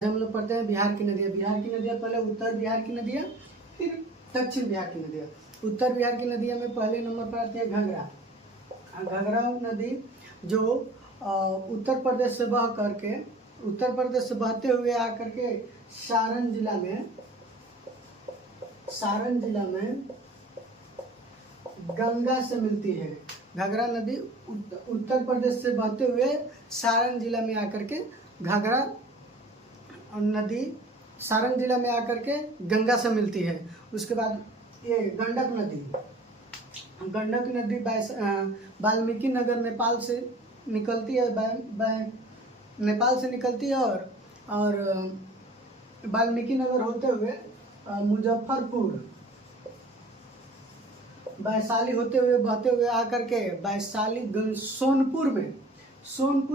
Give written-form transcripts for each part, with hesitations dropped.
हम लोग पढ़ते हैं बिहार की नदियाँ। बिहार की नदियाँ पहले उत्तर बिहार की नदियाँ, फिर दक्षिण बिहार की नदियाँ। उत्तर बिहार की नदियाँ में पहले नंबर पर आती है घघरा। घघरा नदी जो उत्तर प्रदेश से बहते हुए आकर के सारण जिला में गंगा से मिलती है। घघरा नदी उत्तर प्रदेश से बहते हुए सारण जिला में आकर के घघरा नदी सारण जिला में आकर के गंगा से मिलती है। उसके बाद ये गंडक नदी वाल्मीकि नगर नेपाल से निकलती है। नेपाल से निकलती है और वाल्मीकि नगर होते हुए मुजफ्फरपुर वैशाली होते हुए बहते हुए आकर के वैशाली सोनपुर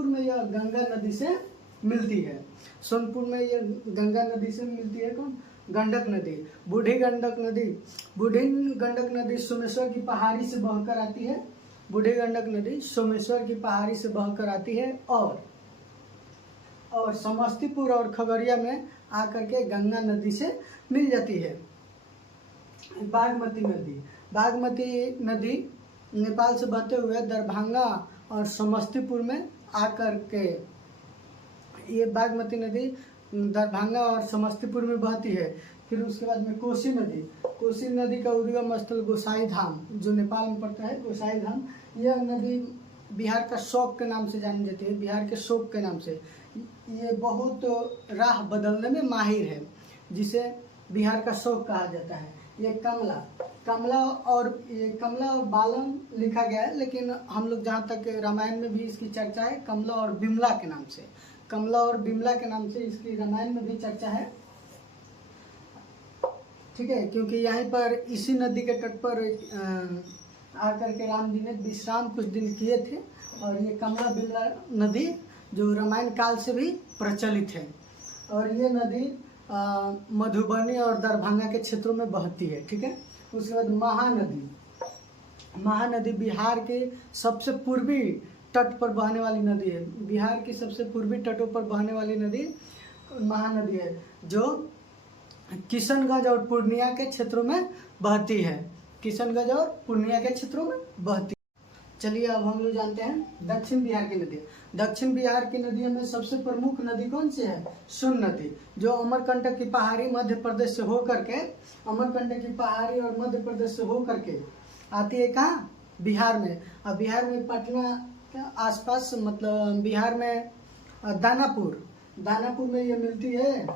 में यह गंगा नदी से मिलती है। सोनपुर में यह गंगा नदी से मिलती है। कौन? गंडक नदी। बूढ़ी गंडक नदी सोमेश्वर की पहाड़ी से बहकर आती है। बूढ़ी गंडक नदी सोमेश्वर की पहाड़ी से बहकर आती है और समस्तीपुर और खगड़िया में आकर के गंगा नदी से मिल जाती है। बागमती नदी नेपाल से बहते हुए दरभंगा और समस्तीपुर में आकर के ये बागमती नदी दरभंगा और समस्तीपुर में बहती है। फिर उसके बाद में कोसी नदी का उद्गम स्थल गोसाई धाम जो नेपाल में पड़ता है। गोसाई धाम यह नदी बिहार का शोक के नाम से जानी जाती है। बिहार के शोक के नाम से ये बहुत राह बदलने में माहिर है, जिसे बिहार का शोक कहा जाता है। ये कमला और बालन लिखा गया है, लेकिन हम लोग जहाँ तक रामायण में भी इसकी चर्चा है कमला और बिमला के नाम से इसकी रामायण में भी चर्चा है। ठीक है, क्योंकि यहाँ पर इसी नदी के तट पर आकर के राम जी ने विश्राम कुछ दिन किए थे और ये कमला बिमला नदी जो रामायण काल से भी प्रचलित है। और ये नदी मधुबनी और दरभंगा के क्षेत्रों में बहती है। ठीक है, उसके बाद महानदी बिहार के सबसे पूर्वी तट पर बहने वाली नदी है। बिहार की सबसे पूर्वी तटों पर बहने वाली नदी महानदी है, जो किशनगंज और पूर्णिया के क्षेत्रों में बहती है। चलिए अब हम लोग जानते हैं दक्षिण बिहार की नदी। दक्षिण बिहार की नदियों में सबसे प्रमुख नदी कौन सी है? सोन नदी, जो अमरकंटक की पहाड़ी मध्य प्रदेश से होकर के आती है। कहाँ? बिहार में। अब बिहार में पटना के आसपास, मतलब बिहार में दानापुर में ये मिलती है।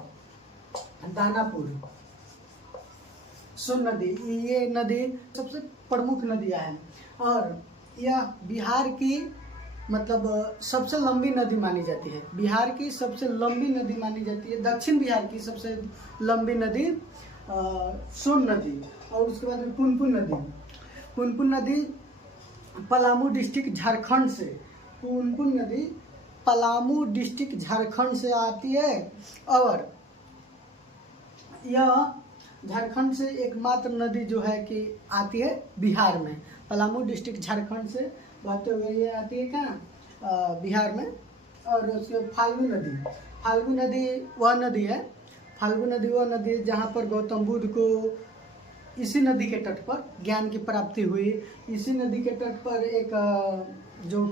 सोन नदी, ये नदी सबसे प्रमुख नदियाँ हैं और यह बिहार की सबसे लंबी नदी मानी जाती है। दक्षिण बिहार की सबसे लंबी नदी सोन नदी। और उसके बाद में पुनपुन नदी पलामू डिस्ट्रिक्ट झारखंड से आती है और यह झारखंड से एकमात्र नदी जो है कि आती है बिहार में। पलामू डिस्ट्रिक्ट झारखंड से बहते हुए ये आती है कहाँ? बिहार में। और उसके फाल्गु नदी वह नदी है जहाँ पर गौतम बुद्ध को इसी नदी के तट पर ज्ञान की प्राप्ति हुई। इसी नदी के तट पर एक जो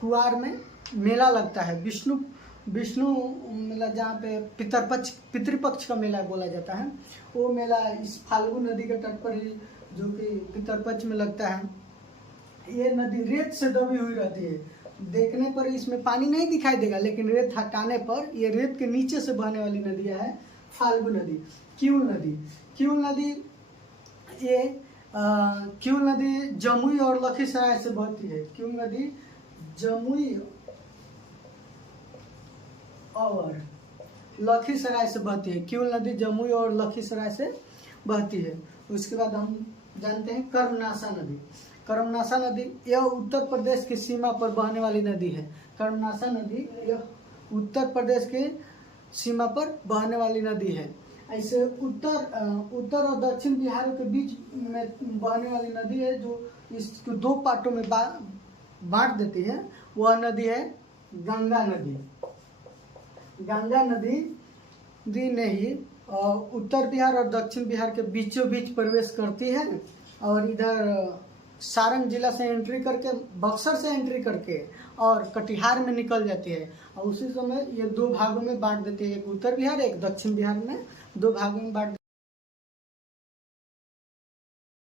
कुआर में मेला लगता है, विष्णु मेला, जहाँ पे पितृपक्ष का मेला बोला जाता है। वो मेला इस फाल्गु नदी के तट पर ही, जो कि पितरपक्ष में लगता है। ये नदी रेत से दबी हुई रहती है। देखने पर इसमें पानी नहीं दिखाई देगा, लेकिन रेत हटाने पर ये रेत के नीचे से बहने वाली नदियाँ है फाल्गु नदी। क्यूल नदी जमुई और लखीसराय से बहती है। क्यूल नदी जमुई और लखीसराय से बहती है। उसके बाद हम जानते हैं कर्मनाशा नदी यह उत्तर प्रदेश की सीमा पर बहने वाली नदी है। कर्मनाशा नदी यह उत्तर प्रदेश के सीमा पर बहने वाली नदी है। ऐसे उत्तर और दक्षिण बिहार के बीच में बहने वाली नदी है, जो इसको दो पार्टों में बांट देती है। वह नदी है गंगा नदी। गंगा नदी नदी ने ही उत्तर बिहार और दक्षिण बिहार के बीचों बीच प्रवेश करती है और इधर सारण जिला से एंट्री करके, बक्सर से एंट्री करके और कटिहार में निकल जाती है। और उसी समय ये दो भागों में बांट देती है, एक उत्तर बिहार एक दक्षिण बिहार में, दो भागों में बांट